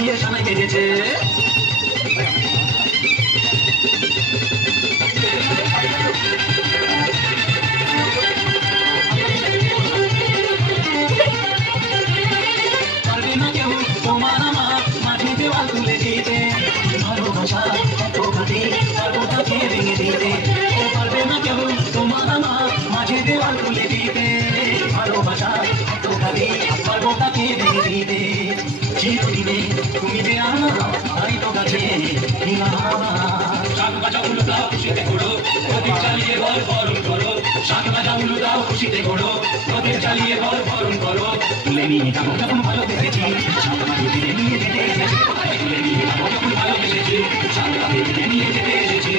দিয়ে সানাই বেজেছে। পারবে না কেউ তোমার আমার মাঝে দেওয়াল তুলে দিতে, ভালোবাসা এত খাটে পারবো তাকে ভেঙে দিতে। ও পারবে না কেউ তোমার আমার মাঝে দেওয়াল তুলে দিতে, ভালোবাসা এত খাটে পারবো তাকে ভেঙে দিতে। চিরদিনে তুমি যে আমার তাই তো কাছে শাক বাজা উলু দাও খুশিতে ঘোড়ো, প্রদীপ চালিয়ে বল বরণ করো। শাক বাজা উলু দাও খুশিতে ঘোড়ো, প্রদীপ চালিয়ে বল বরণ করো। তুলে নিয়ে যাবো যখন ভালোবেসেছি, শাক বাজে তুলে নিয়ে যেতে এসেছি। তুলে নিয়ে যাবো যখন ভালোবেসেছি, শাক বাজে তুলে নিয়ে যেতে এসেছি।